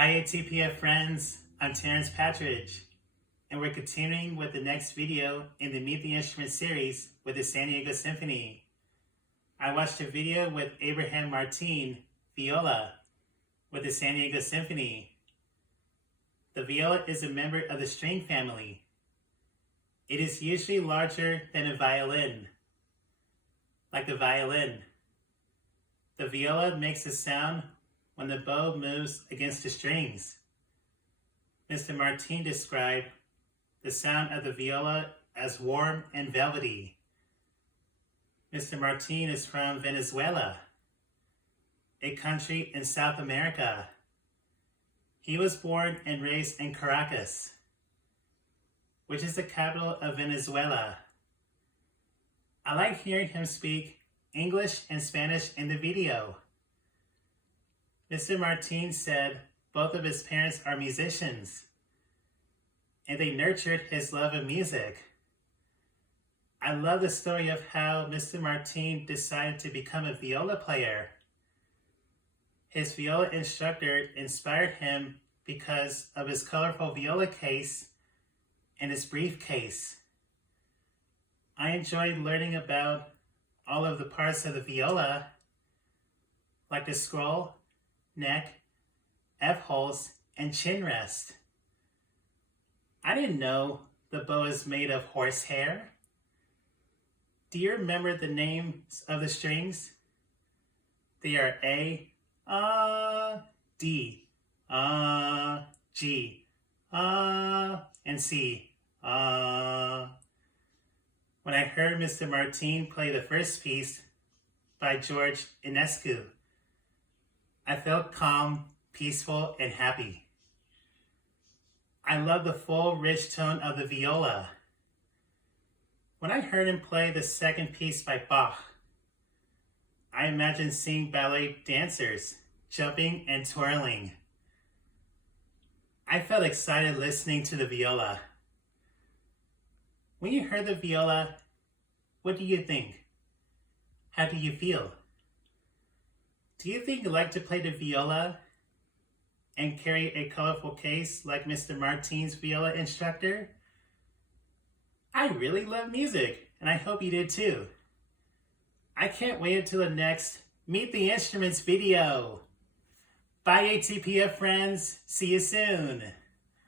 Hi ATPF friends, I'm Terrence Patridge, and we're continuing with the next video in the Meet the Instrument series with the San Diego Symphony. I watched a video with Abraham Martin, Viola, with the San Diego Symphony. The viola is a member of the string family. It is usually larger than a violin, like the violin. The viola makes a sound when the bow moves against the strings. Mr. Martin described the sound of the viola as warm and velvety. Mr. Martin is from Venezuela, a country in South America. He was born and raised in Caracas, which is the capital of Venezuela. I like hearing him speak English and Spanish in the video. Mr. Martin said both of his parents are musicians, and they nurtured his love of music. I love the story of how Mr. Martin decided to become a viola player. His viola instructor inspired him because of his colorful viola case and his briefcase. I enjoyed learning about all of the parts of the viola, like the scroll, neck, F-holes, and chin rest. I didn't know the bow is made of horsehair. Do you remember the names of the strings? They are A, D, G, and C. When I heard Mr. Martin play the first piece by George Enescu, I felt calm, peaceful, and happy. I love the full, rich tone of the viola. When I heard him play the second piece by Bach, I imagined seeing ballet dancers jumping and twirling. I felt excited listening to the viola. When you heard the viola, what do you think? How do you feel? Do you think you like to play the viola and carry a colorful case like Mr. Martin's viola instructor? I really love music, and I hope you did too. I can't wait until the next Meet the Instruments video. Bye ATPF friends, see you soon.